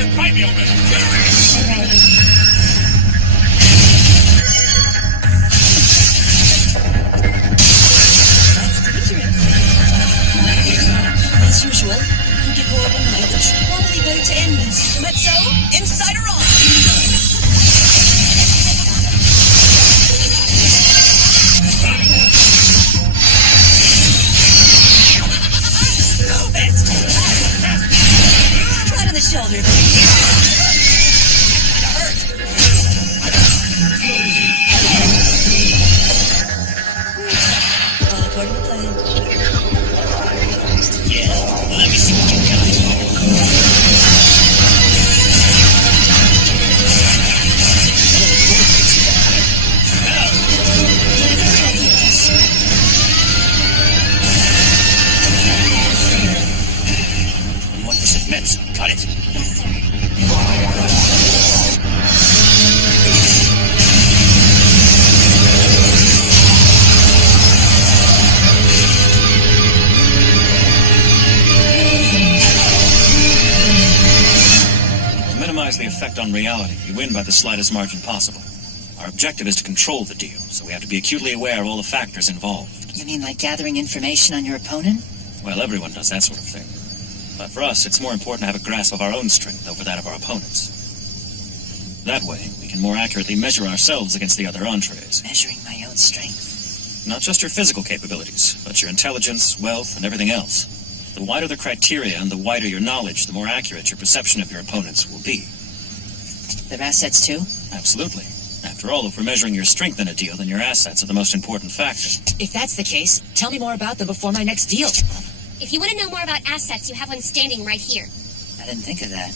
here and fight me already. That's dangerous. As usual, you get horrible mileage. Probably better to end this. Let's go. Insider on. Move it! Right on the shoulder, baby. That kinda hurt. All according to plan. Yeah, let me see what you got here. What this admits, cut it. Yes, sir. To minimize the effect on reality, you win by the slightest margin possible. Our objective is to control the deal, so we have to be acutely aware of all the factors involved. You mean like gathering information on your opponent? Well, everyone does that sort of thing. But for us, it's more important to have a grasp of our own strength over that of our opponents. That way, we can more accurately measure ourselves against the other entrees. Measuring my own strength. Not just your physical capabilities, but your intelligence, wealth, and everything else. The wider the criteria and the wider your knowledge, the more accurate your perception of your opponents will be. Their assets too? Absolutely. After all, if we're measuring your strength in a deal, then your assets are the most important factor. If that's the case, tell me more about them before my next deal. If you want to know more about assets, you have one standing right here. I didn't think of that.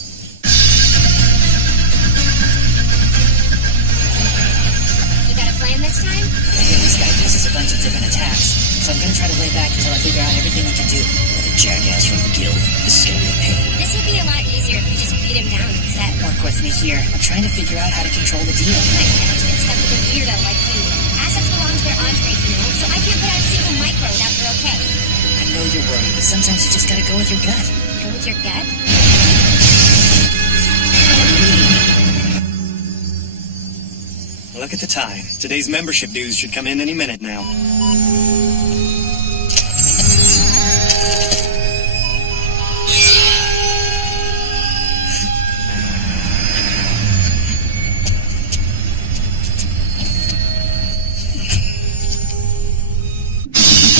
You got a plan this time? I hear this guy uses a bunch of different attacks, so I'm gonna try to lay back until I figure out everything he can do. With a jackass from the guild, this is gonna be a pain. This would be a lot easier if you just beat him down instead. Work with me here. I'm trying to figure out how to control the deal. I can't get stuck with a weirdo like you. Assets belong to their entrees, you know, so I can't put out a single micro without their okay. I know you're worried, but sometimes you just gotta go with your gut. Go with your gut? Look at the time. Today's membership dues should come in any minute now.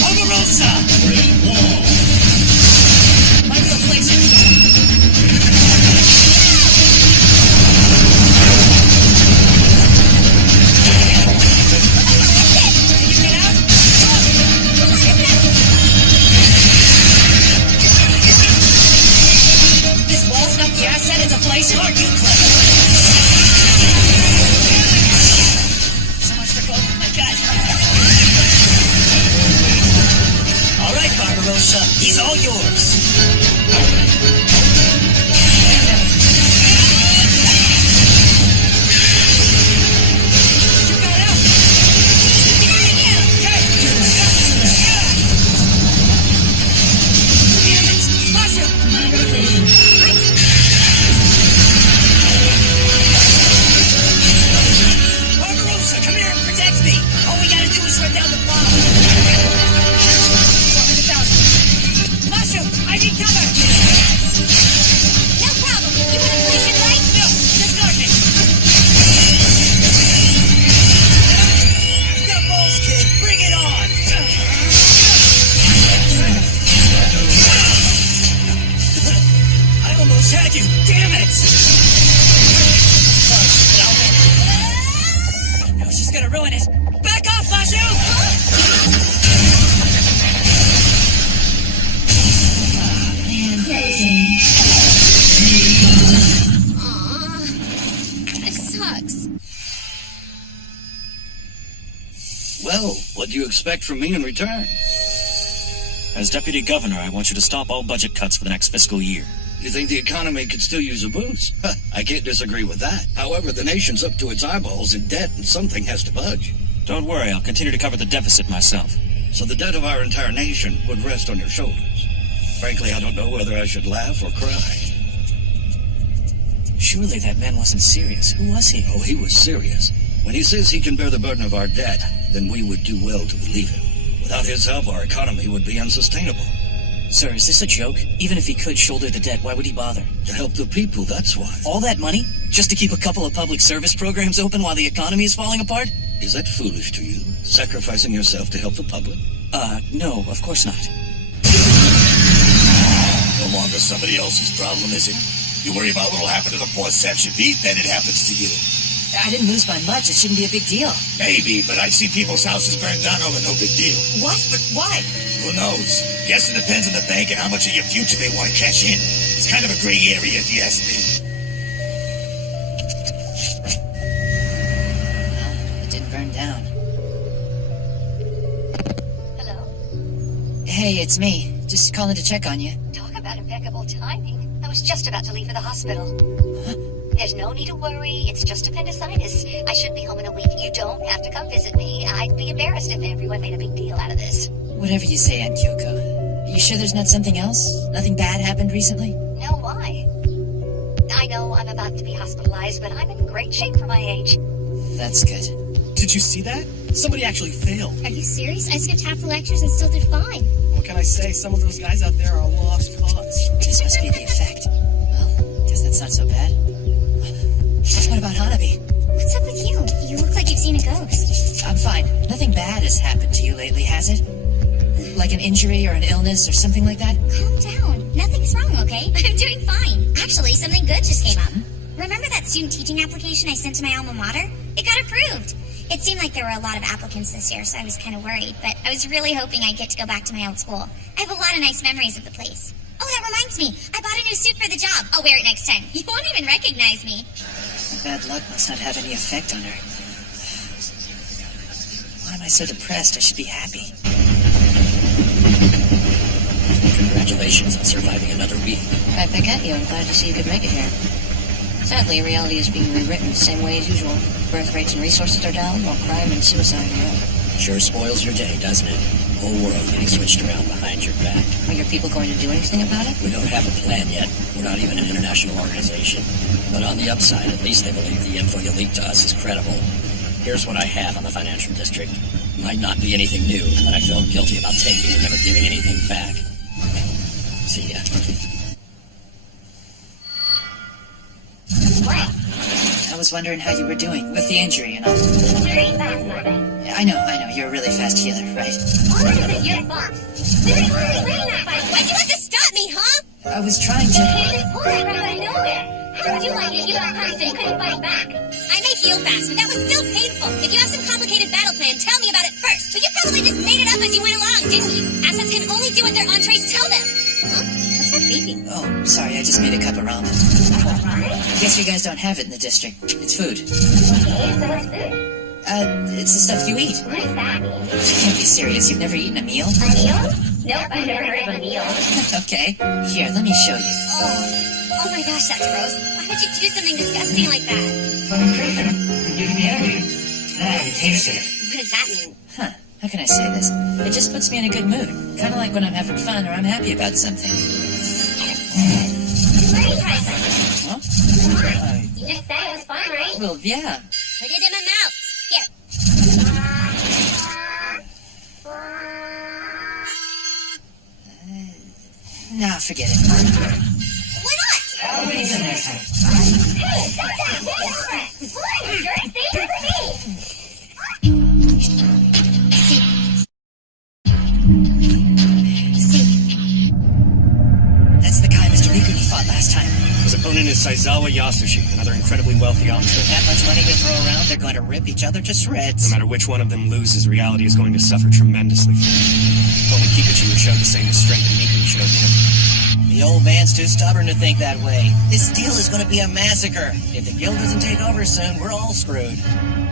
Barbarossa! Great wall! This wall's not the asset, it's a place. Aren't you clever? So much for going with my gut. All right, Barbarossa, he's all yours. You got out. Damn it! Sasha! Barbarossa, come here and protect me. All we gotta do is run down the bomb. 400,000. Masha, I need cover. No problem. You want to place it right? No, just guard me. Got balls, kid. Bring it on. I almost had you. Damn it. Close, but I'll win. I was just gonna ruin it. Back off, Masha! Aww. That sucks. Well, what do you expect from me in return? As Deputy Governor, I want you to stop all budget cuts for the next fiscal year. You think the economy could still use a boost? I can't disagree with that. However, the nation's up to its eyeballs in debt, and something has to budge. Don't worry, I'll continue to cover the deficit myself. So the debt of our entire nation would rest on your shoulders. Frankly, I don't know whether I should laugh or cry. Surely that man wasn't serious. Who was he? Oh, he was serious. When he says he can bear the burden of our debt, then we would do well to believe him. Without his help, our economy would be unsustainable. Sir, is this a joke? Even if he could shoulder the debt, why would he bother? To help the people, that's why. All that money? Just to keep a couple of public service programs open while the economy is falling apart? Is that foolish to you? Sacrificing yourself to help the public? No, of course not. No longer somebody else's problem, is it? You worry about what'll happen to the poor sets you beat, then it happens to you. I didn't lose by much. It shouldn't be a big deal. Maybe, but I've seen people's houses burned down over no big deal. What? But why? Who knows? Guess it depends on the bank and how much of your future they want to cash in. It's kind of a gray area, if you ask me. It didn't burn down. Hello? Hey, it's me. Just calling to check on you. Talk about impeccable timing. I was just about to leave for the hospital. There's no need to worry. It's just appendicitis. I should be home in a week. You don't have to come visit me. I'd be embarrassed if everyone made a big deal out of this. Whatever you say, Aunt Kyoko. You sure there's not something else? Nothing bad happened recently? No, why? I know I'm about to be hospitalized, but I'm in great shape for my age. That's good. Did you see that? Somebody actually failed. Are you serious? I skipped half the lectures and still did fine. What can I say? Some of those guys out there are a lost cause. This must be the effect. Well, guess that's not so bad. What about Hanabi? What's up with you? You look like you've seen a ghost. I'm fine. Nothing bad has happened to you lately, has it? Like an injury or an illness or something like that? Calm down. Nothing's wrong, okay? I'm doing fine. Actually, something good just came up. Remember that student teaching application I sent to my alma mater? It got approved. It seemed like there were a lot of applicants this year, so I was kind of worried, but I was really hoping I'd get to go back to my old school. I have a lot of nice memories of the place. Oh, that reminds me. I bought a new suit for the job. I'll wear it next time. You won't even recognize me. Bad luck must not have any effect on her. Why am I so depressed? I should be happy. Congratulations on surviving another week. Right back at you. I'm glad to see you could make it here. Sadly, reality is being rewritten the same way as usual. Birth rates and resources are down, while crime and suicide are up. Sure spoils your day, doesn't it? Whole world getting switched around behind your back. Are your people going to do anything about it? We don't have a plan yet. We're not even an international organization. But on the upside, at least they believe the info you leaked to us is credible. Here's what I have on the financial district. Might not be anything new, but I felt guilty about taking and never giving anything back. See ya. What? I was wondering how you were doing with the injury and all. Very fast, Marvin. I know. You're a really fast healer, right? All of it is your fault. Very hard to bring that fight. Why'd you have to stop me, huh? I was trying You to... can't just pull that right out of nowhere. How would you like it? You got punched and couldn't fight back. I may heal fast, but that was still painful. If you have some complicated battle plan, tell me about it first. But you probably just made it up as you went along, didn't you? Assets can only do what their entrees tell them. Huh? What's that beeping? Oh, sorry. I just made a cup of ramen. I guess you guys don't have it in the district. It's food. Okay, so what's food? It's the stuff you eat. What does that mean? You can't be serious. You've never eaten a meal? A meal? Nope, I've never heard of a meal. Okay. Here, let me show you. Oh my gosh, that's gross. Why would you do something disgusting like that? It tastes good. What does that mean? Huh. How can I say this? It just puts me in a good mood. Kind of like when I'm having fun or I'm happy about something. Let me try something. Huh? Come on. You just said it was fun, right? Well, yeah. Put it in my mouth. Here. Nah, forget it. Why not? Wait till next time. Hey, stop that! Get over it! What? You're a danger for me! See. That's the guy Mr. Mikuni fought last time. His opponent is Saizawa Yasushi, another incredibly wealthy entree. With that much money to throw around, they're going to rip each other to shreds. No matter which one of them loses, reality is going to suffer tremendously for it. If only Kikuchi would show the same restraint that Mikuni showed him. The old man's too stubborn to think that way. This deal is going to be a massacre. If the guild doesn't take over soon, we're all screwed.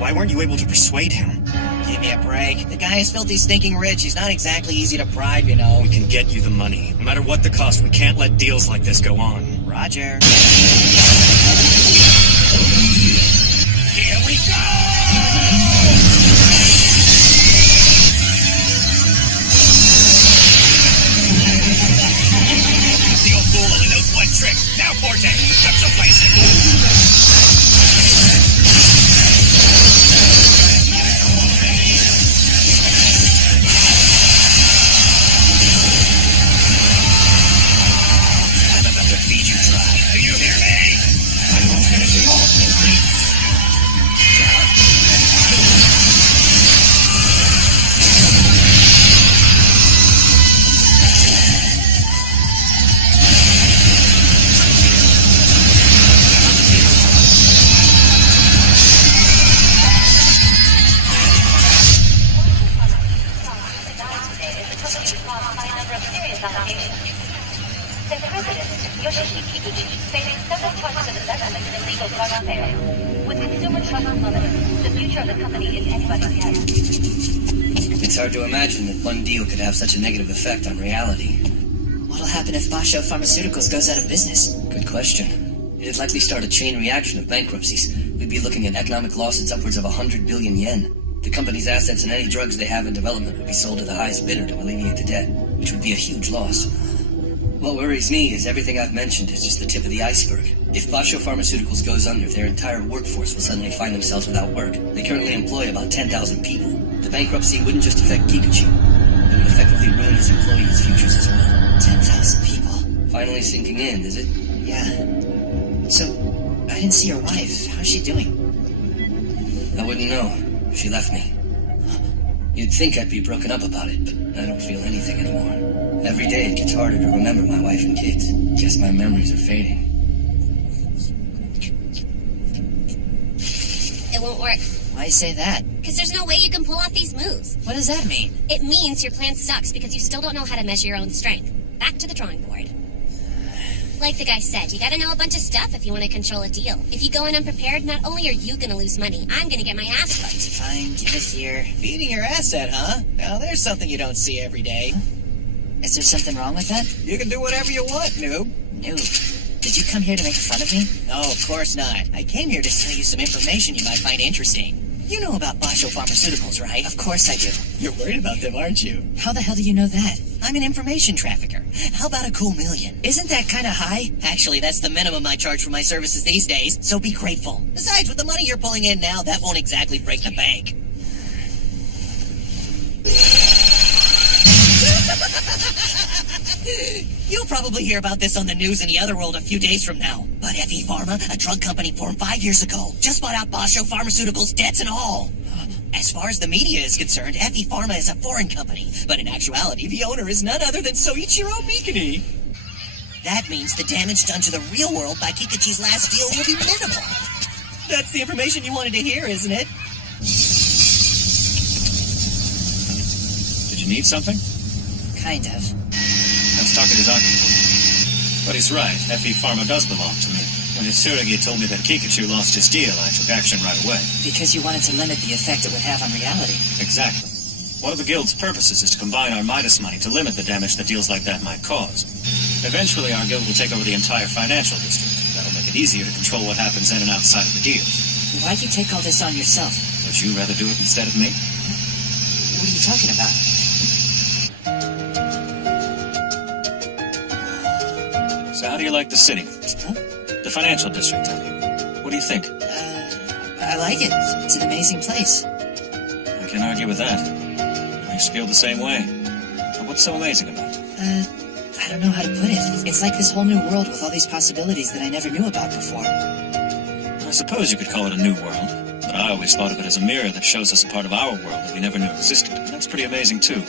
Why weren't you able to persuade him? Give me a break. The guy is filthy stinking rich. He's not exactly easy to bribe, you know. We can get you the money. No matter what the cost, we can't let deals like this go on. Roger. Here we go! The old fool only knows one trick. Now, Cortex, cut your face in. so far failed. With consumer trust limited, the future of the company is anybody's guess. It's hard to imagine that one deal could have such a negative effect on reality. What'll happen if Basho Pharmaceuticals goes out of business? Good question. It'd likely start a chain reaction of bankruptcies. We'd be looking at economic losses upwards of 100 billion yen. The company's assets and any drugs they have in development would be sold to the highest bidder to alleviate the debt, which would be a huge loss. What worries me is everything I've mentioned is just the tip of the iceberg. If Basho Pharmaceuticals goes under, their entire workforce will suddenly find themselves without work. They currently employ about 10,000 people. The bankruptcy wouldn't just affect Kikuchi. It would effectively ruin his employees' futures as well. 10,000 people. Finally sinking in, is it? Yeah. So, I didn't see your wife. How's she doing? I wouldn't know. She left me. You'd think I'd be broken up about it, but I don't feel anything anymore. Every day it gets harder to remember my wife and kids. Guess my memories are fading. It won't work. Why you say that? Because there's no way you can pull off these moves. What does that mean? It means your plan sucks because you still don't know how to measure your own strength. Back to the drawing board. Like the guy said, you gotta know a bunch of stuff if you want to control a deal. If you go in unprepared, not only are you gonna lose money, I'm gonna get my ass fucked. Fine, give it here. Feeding your asset, huh? Now there's something you don't see every day. Is there something wrong with that? You can do whatever you want, noob. Noob? Did you come here to make fun of me? Oh, of course not. I came here to tell you some information you might find interesting. You know about Basho Pharmaceuticals, right? Of course I do. You're worried about them, aren't you? How the hell do you know that? I'm an information trafficker. How about a cool million? Isn't that kind of high? Actually, that's the minimum I charge for my services these days, so be grateful. Besides, with the money you're pulling in now, that won't exactly break the bank. You'll probably hear about this on the news in the other world a few days from now. But FE Pharma, a drug company formed 5 years ago, just bought out Basho Pharmaceuticals, debts and all. As far as the media is concerned, FE Pharma is a foreign company, but in actuality, the owner is none other than Soichiro Mikuni. That means the damage done to the real world by Kikuchi's last deal will be minimal. That's the information you wanted to hear, isn't it? Did you need something? Kind of. Let's talk at his argument. But he's right. FE Pharma does belong to me. When Hitsuragi told me that Kikuchi lost his deal, I took action right away. Because you wanted to limit the effect it would have on reality. Exactly. One of the guild's purposes is to combine our Midas money to limit the damage that deals like that might cause. Eventually, our guild will take over the entire financial district. That'll make it easier to control what happens in and outside of the deals. Why'd you take all this on yourself? Would you rather do it instead of me? What are you talking about? So how do you like the city? Huh? The financial district, I mean. What do you think? I like it. It's an amazing place. I can't argue with that. I used to feel the same way. But what's so amazing about it? I don't know how to put it. It's like this whole new world with all these possibilities that I never knew about before. I suppose you could call it a new world, but I always thought of it as a mirror that shows us a part of our world that we never knew existed. And that's pretty amazing, too.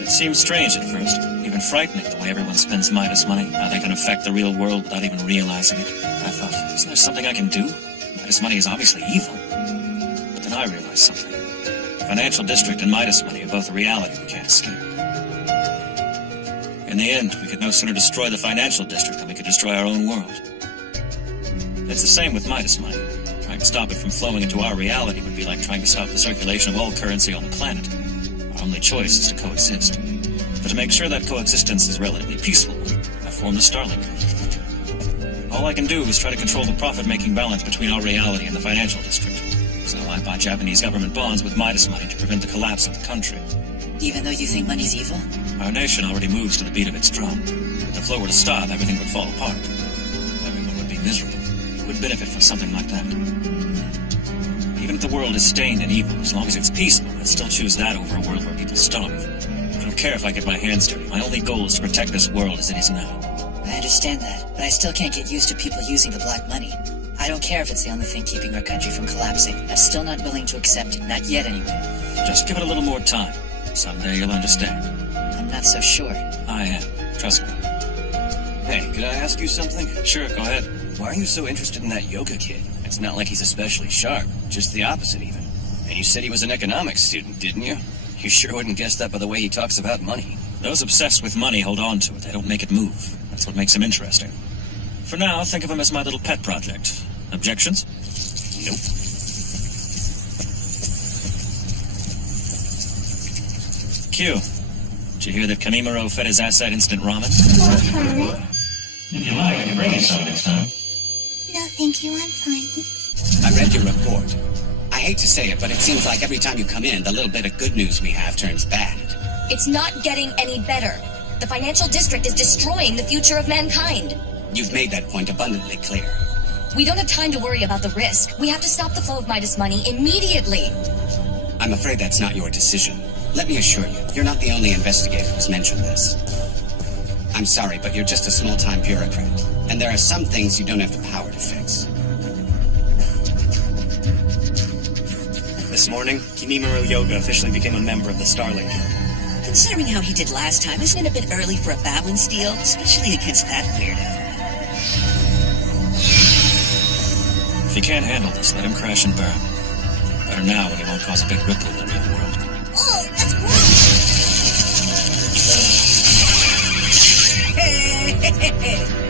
It seems strange at first, even frightening the way everyone spends Midas money, how they can affect the real world without even realizing it. I thought, isn't there something I can do? Midas money is obviously evil. But then I realized something. The financial district and Midas money are both a reality we can't escape. In the end, we could no sooner destroy the financial district than we could destroy our own world. It's the same with Midas money. Trying to stop it from flowing into our reality would be like trying to stop the circulation of all currency on the planet. Our only choice is to coexist. But to make sure that coexistence is relatively peaceful, I formed the Starling Guild. All I can do is try to control the profit-making balance between our reality and the financial district. So I buy Japanese government bonds with Midas money to prevent the collapse of the country. Even though you think money's evil? Our nation already moves to the beat of its drum. If the flow were to stop, everything would fall apart. Everyone would be miserable. Who would benefit from something like that? Even if the world is stained and evil, as long as it's peaceful, I'd still choose that over a world where people starve. I don't care if I get my hands dirty. My only goal is to protect this world as it is now. I understand that, but I still can't get used to people using the black money. I don't care if it's the only thing keeping our country from collapsing. I'm still not willing to accept it. Not yet, anyway. Just give it a little more time. Someday you'll understand. I'm not so sure. I am. Trust me. Hey, could I ask you something? Sure, go ahead. Why are you so interested in that yoga kid? It's not like he's especially sharp. Just the opposite, even. And you said he was an economics student, didn't you? You sure wouldn't guess that by the way he talks about money. Those obsessed with money hold on to it. They don't make it move. That's what makes him interesting. For now, think of him as my little pet project. Objections? Nope. Q. Did you hear that Kamimaro fed his ass that instant ramen? If you like, I can bring you some next time. No, thank you, I'm fine. I read your report. I hate to say it, but it seems like every time you come in, the little bit of good news we have turns bad. It's not getting any better. The financial district is destroying the future of mankind. You've made that point abundantly clear. We don't have time to worry about the risk. We have to stop the flow of Midas money immediately. I'm afraid that's not your decision. Let me assure you, you're not the only investigator who's mentioned this. I'm sorry, but you're just a small-time bureaucrat, and there are some things you don't have the power to fix. This morning, Kimimaro Yoga officially became a member of the Starling Guild. Considering how he did last time, isn't it a bit early for a balance deal? Especially against that weirdo. If he can't handle this, let him crash and burn. Better now when he won't cause a big ripple in the real world. Oh, that's gross! Hey, hey, hey, hey.